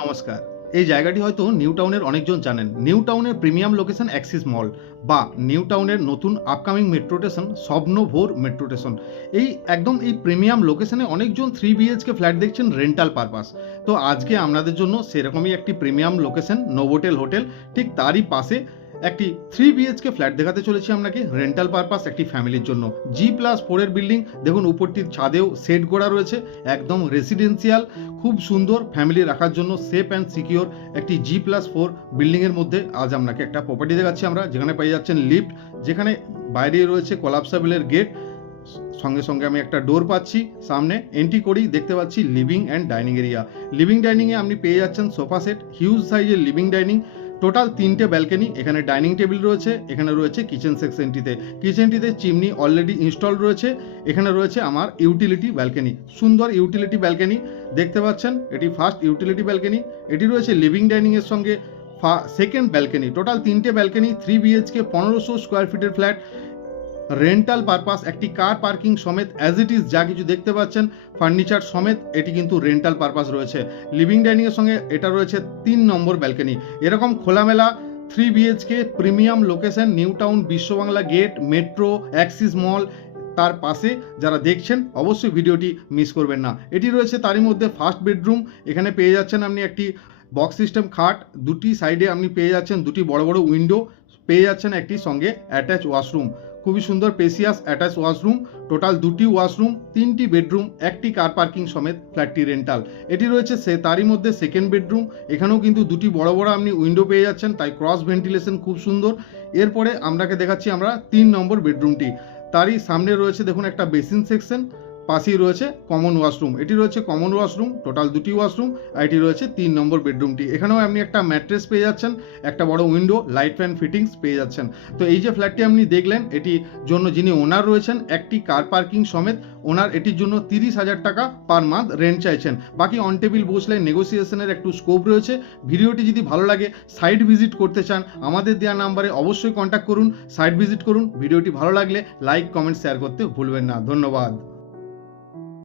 নমস্কার। এই জায়গাটি হয়তো নিউ টাউনের অনেকজন জানেন। নিউ টাউনের প্রিমিয়াম লোকেশন অ্যাক্সিস মল বা নিউ টাউনের নতুন upcoming metro station Swapnabhor metro station. এই প্রিমিয়াম লোকেশনে অনেকজন 3 বিএইচকে ফ্ল্যাট দেখছেন রেন্টাল পারপাস। তো আজকে আপনাদের জন্য সেরকমই একটি প্রিমিয়াম লোকেশন নোভোটেল হোটেল, ঠিক তারই পাশে একটি 3 বিএইচকে ফ্ল্যাট দেখাতে চলেছি আপনাকে রেন্টাল পারপাস একটি ফ্যামিলির জন্য। G+4 এর বিল্ডিং, দেখুন উপরটির ছাদেও শেড করা রয়েছে, একদম রেসিডেন্সিয়াল, খুব সুন্দর ফ্যামিলি রাখার জন্য সেফ অ্যান্ড সিকিওর একটি G+4 বিল্ডিংয়ের মধ্যে আজ আপনাকে একটা প্রপার্টি দেখাচ্ছি আমরা, যেখানে পেয়ে যাচ্ছেন লিফট, যেখানে বাইরে রয়েছে কোলাপসাবলের গেট, সঙ্গে সঙ্গে আমি একটা ডোর পাচ্ছি। সামনে এন্ট্রি করেই দেখতে পাচ্ছি living and dining area. Living ডাইনিংয়ে আপনি পেয়ে যাচ্ছেন সোফা সেট, হিউজ সাইজের লিভিং ডাইনিং, টোটাল 3টে ব্যালকনি, এখানে ডাইনিং টেবিল রয়েছে, এখানে রয়েছে কিচেন কিচেনটিতে চিমনি অলরেডি ইনস্টল রয়েছে, এখানে রয়েছে আমার ইউটিলিটি ব্যালকনি, সুন্দর ইউটিলিটি ব্যালকনি দেখতে পাচ্ছেন, এটি ফার্স্ট ইউটিলিটি ব্যালকনি। এটি রয়েছে লিভিং ডাইনিংয়ের সঙ্গে সেকেন্ড ব্যালকনি, টোটাল 3টে ব্যালকনি, 3 বিএইচকে 1500 স্কোয়ার ফিটের ফ্ল্যাট, রেন্টাল পারপাস, একটি কার পার্কিং সমেত অ্যাজ ইট ইজ যা কিছু দেখতে পাচ্ছেন ফার্নিচার সমেত এটি কিন্তু রেন্টাল পারপাস রয়েছে। লিভিং ডাইনিংয়ের সঙ্গে এটা রয়েছে 3 নম্বর ব্যালকনি। এরকম খোলামেলা 3 BHK premium location new town, Biswa Bangla gate, metro, Axis mall, তার পাশে যারা দেখছেন অবশ্যই ভিডিওটি মিস করবেন না। এটি রয়েছে তারই মধ্যে ফার্স্ট বেডরুম, এখানে পেয়ে যাচ্ছেন আপনি একটি বক্স সিস্টেম খাট, দুটি সাইডে আপনি পেয়ে যাচ্ছেন দুটি বড় বড় উইন্ডো, পেয়ে যাচ্ছেন একটি সঙ্গে অ্যাটাচ ওয়াশরুম, খুবই সুন্দর পেসিয়াস অ্যাটাচ ওয়াশরুম, টোটাল 2টি ওয়াশরুম, 3টি বেডরুম, একটি কার পার্কিং সমেত ফ্ল্যাটটি রেন্টাল। এটি রয়েছে তারই মধ্যে সেকেন্ড বেডরুম, এখানেও কিন্তু দুটি বড় বড় আপনি উইন্ডো পেয়ে যাচ্ছেন, তাই ক্রস ভেন্টিলেশন খুব সুন্দর। এরপরে আপনাকে দেখাচ্ছি আমরা 3 নম্বর বেডরুমটি, তারই সামনে রয়েছে দেখুন একটা বেসিন সেকশন, পাশেই রয়েছে কমন ওয়াশরুম, এটি রয়েছে কমন ওয়াশরুম, টোটাল 2টি ওয়াশরুম, আর এটি রয়েছে 3 নম্বর বেডরুমটি। এখানেও আপনি একটা ম্যাট্রেস পেয়ে যাচ্ছেন, একটা বড় উইন্ডো, লাইট ফ্যান ফিটিংস পেয়ে যাচ্ছেন। তো এই যে ফ্ল্যাটটি আপনি দেখলেন, এটির জন্য যিনি ওনার রয়েছেন একটি কার পার্কিং সমেত, ওনার এটির জন্য 30,000 টাকা পার মান্থ রেন্ট চাইছেন। বাকি অন টেবিল বসলে নেগোসিয়েশনের একটু স্কোপ রয়েছে। ভিডিওটি যদি ভালো লাগে, সাইট ভিজিট করতে চান, আমাদের দেওয়া নাম্বারে অবশ্যই কন্ট্যাক্ট করুন, সাইট ভিজিট করুন। ভিডিওটি ভালো লাগলে লাইক, কমেন্ট, শেয়ার করতে ভুলবেন না। ধন্যবাদ।